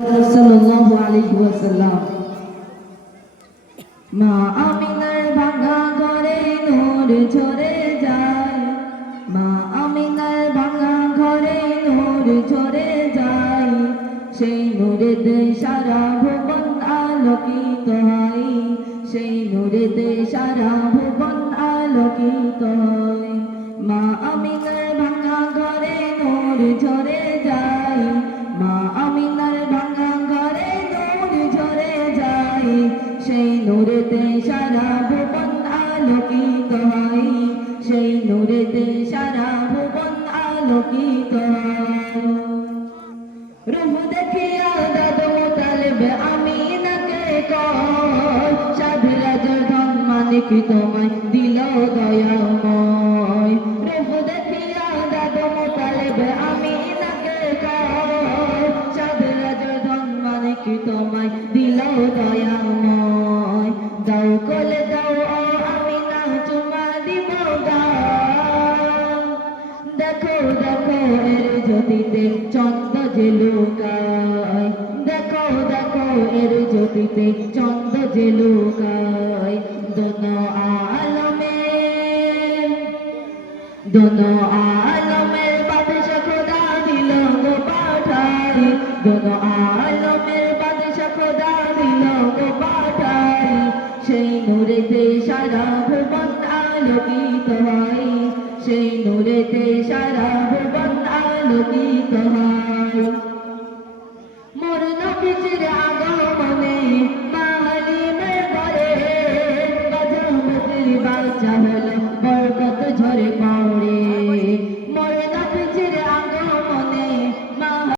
সাল্লাল্লাহু আলাইহি ওয়াসাল্লাম। মা আমিনার ভাঙা ঘরে নূর ঝরে যায়, মা আমিনার ভাঙা ঘরে নূর ঝরে যায়, সেই নূরেতে সারা ভুবন আলোকিত হয়, সেই নূরেতে সারা ভুবন আলোকিত হয়। মা আমিনার ভাঙা ঘরে নূর ঝরে যায়, মা আমিনার ভাঙা ঘরে নূর ঝরে যায়, সেই নূরেতে সারা ভুবন আলোকিত হয়, সেই নূরেতে সারা ভুবন আলোকিত হয়। রূহ দেখিয়া দাদু মুতালিব আমিনাকে কয়, সাধরাজের ধন মানিক তোমায় দিল দয়াময়। রূহ দেখিয়া দাদু মুতালিব আমিনাকে কয়, সাধরাজের ধন মানিক তোমায় দিল দয়াময়। দাও কোলে দাও ও আমিনা চুমা দিব গান, দেখো দেখো এর জ্যোতিতে চন্দ্র যে লুকায়, দেখো দেখো এর জ্যোতিতে চন্দ্র যে লুকায়। দোনো আলমের বাদশা খোদা দিল গো পাঠাই, দোনো আলমের বাদশা খোদা দিল গো পাঠাই, সেই নূরেতে সারা ভুবন আলোকিত হয়, সেই নূরেতে সারা